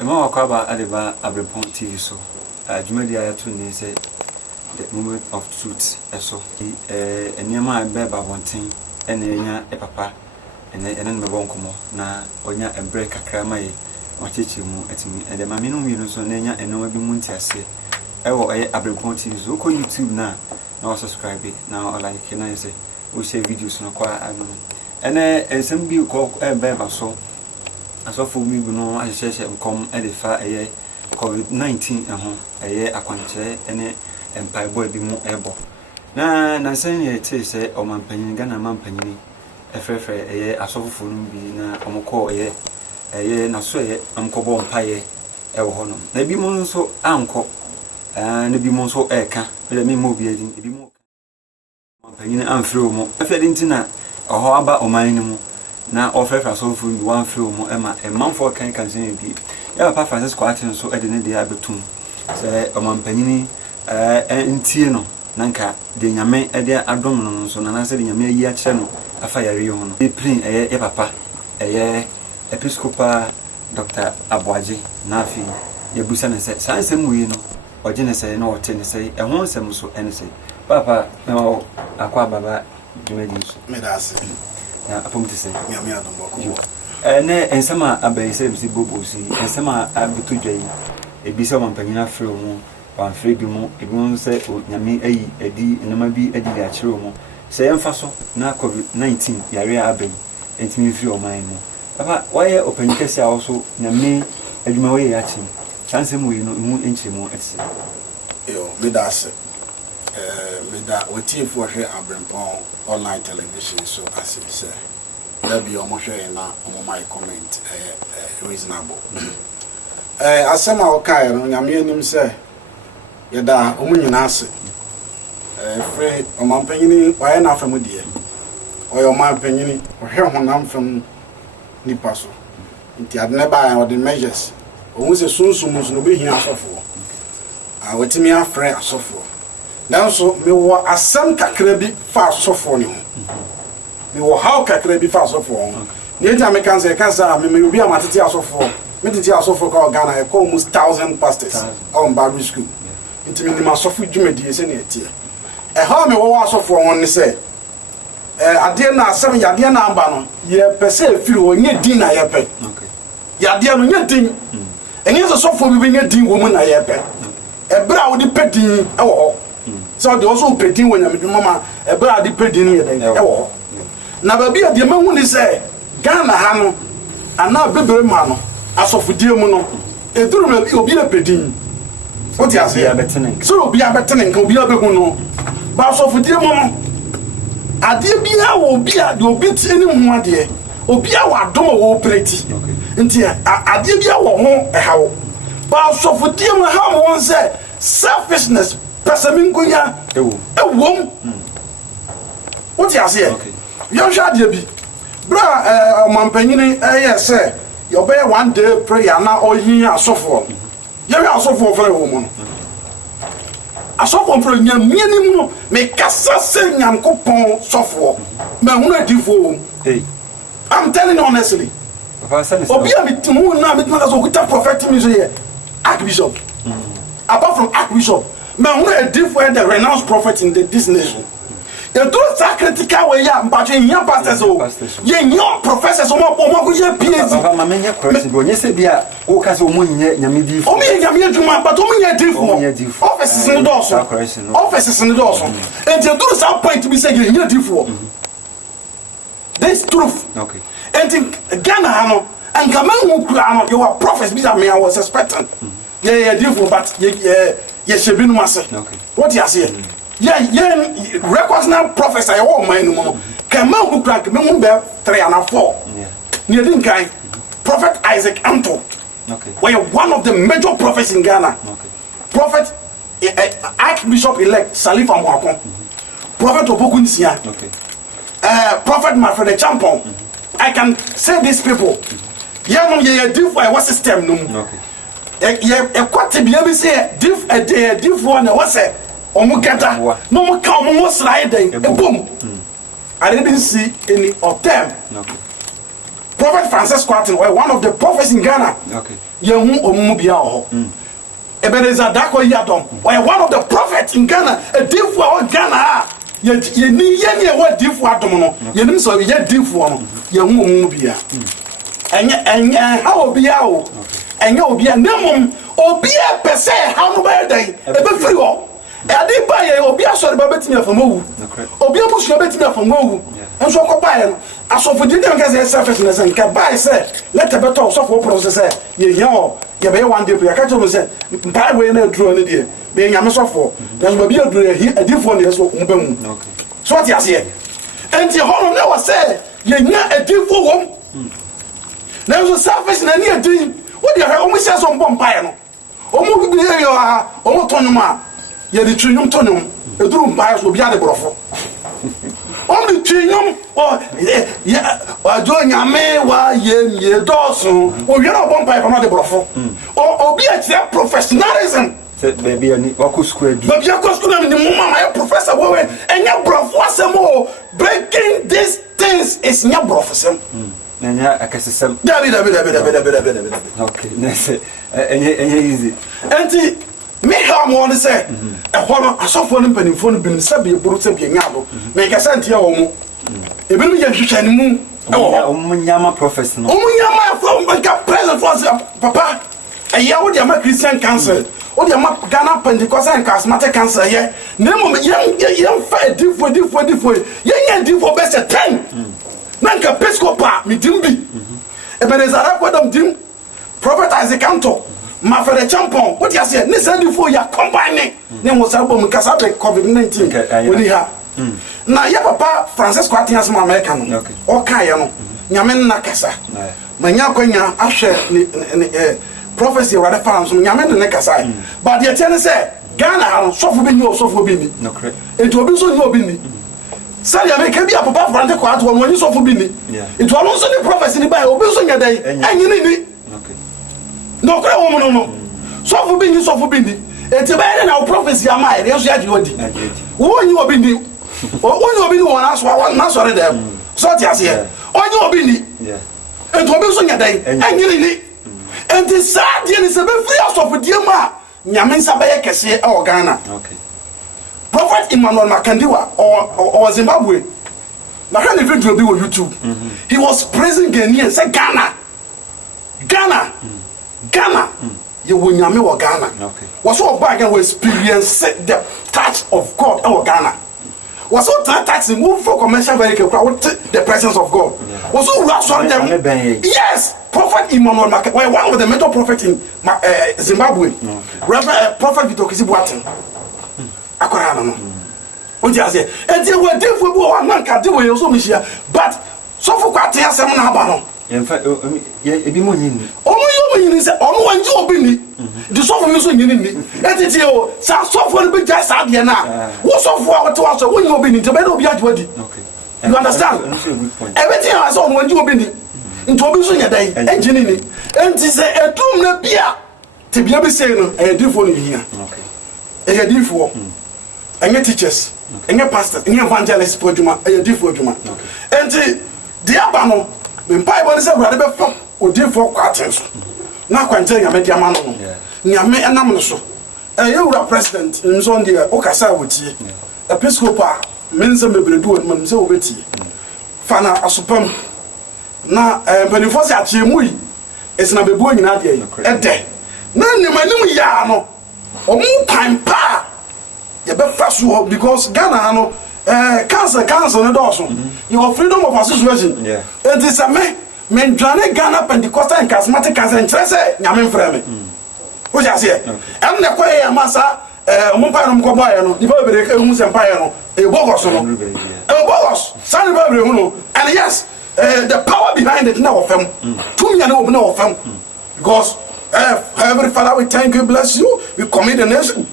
Ema wakwaba adeba Abrempon TV so. Jumedi ayatu ni say the moment of truth eso. Enema ebe babonten ene nya papa ene me bonkomo na onya embre kakra maye wacheche mu atimi ede ma menu mi no so na nya enoma bi mu ntiase. Ewo Abrempon TV so ko YouTube na subscribe na like na say we share videos no kwa anu. Ene ensem bi ko ebe ba so. Aso for me no ahyehyɛ nkom edefa COVID-19 akwankyerɛ ene empaibo bi mu ebo na nansan ye te sɛ ɔmanpanyin Ghana manpanyin efrefre asofofo no bi na ɔmokɔ na so amkɔbɔ mpaye ɛwɔ hɔ no na bi mu nso ankɔ na bi mu nso ɛka bele me mo bi adin bi mu manpanyin amfrɛ mu afɛde ntina ɔhɔ aba ɔman no mu na ofrefa so fu bi wan frɛ mu ema manfo kan sɛ bi ya papa Francisco aten so de ne de abetum sɛ ɔmanpanyin ntie no nanka de nyame de adom no so na sɛ de nyame ayi a kyerɛ no afa yare ho no prin ya papa episcopal Dr. Aboagye na afi ya busa ne sɛ sansem wi no ɔgye ne sɛ na ɔte ne sɛ ɛho nsɛm so ɛne sɛ papa akwa baba dwumadi so medase apom te say nyame adombo ne ensema abai say msi bobo si ensema abuto dwai ebi se manpanyin afre mu wanfre bi mu ebi mu se nyame ayi edi enema bi adi ya kire mu se emfa so na COVID-19 yare abai entimi firi oman mu papa waye openkese a so nyame adwuma waye ya chi chance mu yi no mu enchire mu etse yo medase meda wati for hwe Abrempon online television so as it say there be omo hwe na omo my comment reasonable asema o kai no nyame anim say yeda omo nyina ase free omo panyini waye na afam die oyo omo panyini ohwe ho na afam nipa so nti adne ba o the measures omo se sunsum so no be hia asofo wetimi afre asofo nanso me wo asem kakra bi fa asofo ne ho me wo how kakra bi fa asofo ho ne ntia me kan say me obi amatete asofo me tete asofo ka Ghana e call almost 1,000 pastors on Bible school nti me ma asofo dwumadi se ne etie how me wo asofo ho ne say ade na asem yade na amba no ye pese efiri wo nye din na ye pe yade no nye din enye asofo bi nye din wo mu na ye pe ebra wo di pedin e wo ho so they also pedin when you mama e bra di pedin ye den e wo na ba bia de mahu ni say Ghana ha no ana bebere ma no asofodie mu no eduru ma bi obi na pedin o ti ase so obi abetene nka obi abehu no ba asofodie mu no ade bia wo bia de obi tieni hu ade obi a wadom wo operate nti ade bia wo ho ehawo ba asofodie mu ha mo won say selfishness Pesamingoya, a womb. What you say? Young Shadia be. Bra, Mampanini, yes, sir. You bear one day prayer now, or ye are so for. You are so for a woman. I saw for a young minimum, make a sing and coupon so for. My I'm telling you honestly. Obia me to move now, with a prophetic music, Archbishop. Apart from Archbishop. Man, we are different the renowned prophet in this nation. You do that critical way, but you young pastors, you young professors, or PhD. Mamma, question, when you say, "Dear, who has a woman Yamidi?" Oh, me, Yamidi, but only a different offices in the doors, offices in the doors. And you do some point to be saying you're different. This truth. Okay. And in Ghana, and Kaman, you are prophets, because I was expecting. Yeah, different, but yes, you been master. Okay. What you say? Yeah, records now prophesy all my no. Come on, who crack me 3 and 4. Yeah. Near Dinkai, Prophet Isaac Anto. Okay. Were one of the major prophets in Ghana. Okay. Prophet Archbishop elect Salif Amwakon. Prophet Obokunsia. Okay. Prophet Manfred Champon. I can say these people. Yeah, no, yeah, different what system no. Okay. A quite be able to say, diff one, what's it? Omukata, no more come, almost sliding, boom. I didn't see any of them. Prophet Francis Squatting, one of the prophets in Ghana. Okay. Yehu Omubia. Ebenezer Dako Yadom, one of the prophets in Ghana, a deal for Ghana. You need any word deal for Adomo. You know, so you deal for Yehu Omubia. And how be out? And you'll be a minimum or be a per se, how no better day, a bit free. I did buy a Obia sorry about me from Moo. Obia was your betting from Moo. And so go buy. As of didn't get a selfishness and can buy, say, let a better software process. You know, you may one day, I can't almost say, buy way no true idea. Being a software, there will be a different years. So what you say? And the whole never said, you're not a different one. There was a selfish and a dream. What do you have? Almost says on Bompire. Almost be here, almost Tonuma. Yet the Trinum Tonum, the Drum Buyers will be at the Brofo. Only Trinum or doing a may while ye Dawson, or you're not Bompire from the Brofo. Or be at their professionalism. Maybe a Waku Square. But you're going to the moment my professor woman and your Brof was some more. Breaking these things is your professor. And I can say some. Okay, that's it. Easy. And me, how I want to say, a horror, a soft one in phone, been Sabi, Bruce, Yabo, make a cent here or more. It will be a shiny moon. Oh, Yama professor. Oh, Yama from my present was Papa. A yaw, Yama Christian Council. Oh, Yama Ghana Pentecostal charismatic cancer here. No, young fight, different. Young different best at 10. Nanka Pescopa, me dimbi. Ebenezer Aquadom dim, Prophet Isaac Canto, Mafre Champon, what you say, listen before you combine. Then was album Casabe COVID-19. When he had. Now, your papa, Francis Quatin as my American, or Kayano, Yamen Nakasa. Manyakonya, Asher, prophecy rather found some Yamen Nakasai. But the attendant said, Ghana, so for being so for being. It will be so no being. Sally, I make a papa Frantic Quat when you saw for being. It was also the prophecy by Obeson your day, and you need it. No, no. So for being so for being. It's a bad and our prophecy. Am I? Yes, you did. When you have been, or when you have been one, ask one, not sorry them. So, yes, here. Or you have been. It will be so your day, and you need it. And the sad is a bit free of dear ma. Yamin Sabaya can say, oh, Ghana. Prophet Emmanuel Makandiwa or Zimbabwe. Makandi video be on YouTube. He was praising Ghana and said, Ghana. You will Yami or Ghana. Was so back and we experience the touch of God or Ghana. Was so taxing move for commercial vehicle the presence of God. Was so rush on them. Yes, Prophet Emmanuel Makandiwa, one of the major prophets in Zimbabwe. Reverend Prophet Vitokisi Boateng. Akora no. What you say? And they were different one man can do we also mishia. But so for Quatin asem na aba no. In fact, e bi mo yin. Omo yo mo yin say ono wan ji obi ni. The so for me so yin ni. Etiti o sa so for the big just out there na. Wo so for what to so when you obi ni to be no obi adwadi. Okay. You understand? Everything I saw ono wan ji obi ni. Nti obi so nya dai engine ni. Enti say etum na bia. Ti bia be say no e different ni here. Okay. E different. Any teachers, any pastors, any evangelists for Juma, a different Juma. And the Abano, when Bible is a rather from or dear for quarters. Now, I tell you, I met Yamano. Yame and Namoso. A Euro president in Zondia, Okasa with you. Episcopa, Mensa Bebedu and Mamso with you. Fana Asupam. Now, when you force at Yamui, it's not a boy in that day. A day. None of my new Yano or more time pa. You better fast because Ghana no cancer no dawson. You have freedom of association. Yeah. It is a me join Ghana Pentecostal and charismatic cancer interest nyame frame. What you say? Am na kwaye amasa ompa no mkoba no. Di ba bere ka hu sempa no. E bogos no. E bogos. San ba bere hu no. And yes, the power behind it now of them. Two million of now of them. Because Heavenly Father, we thank you, bless you. We commit the nation.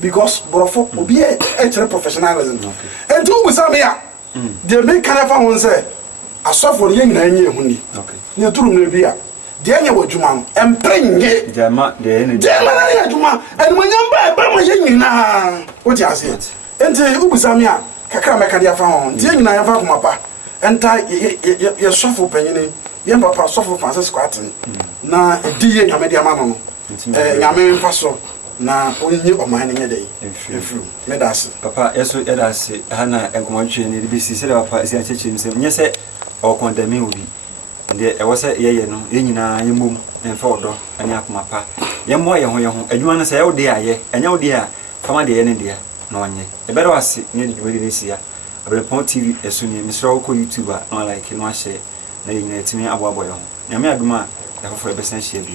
Because Brofo will be a professionalism. And two with some here, they make kind of one say, I saw for the young and you, honey. You do Nubia. The annual Juma and bring it. Jama, and when you buy my young, what you say? And Ubusamia, Kakamakadia found, Jing and I have my pa. enta ye sofo panyine ye papa sofo Francis Kwatin na di ye nyame de ama no nyame mfa so na onye oman nye dey efru me das papa yeso edas hana enkomantwe ne bi si se papa esi acheche nsem nye se o condemn obi de e wo se ye no ye nyina ye mom emfa odo ani akoma pa ye mo ye ho adwuma no se ye wo de aye enya wo de a fama de ye ne de na onye e bere wase ne dwuma de sia Abrempon TV esu ni misro ko YouTube a no like no ahye na ye nyina timi aboabo ye ho nyame aduma ya fofo e besan hye bi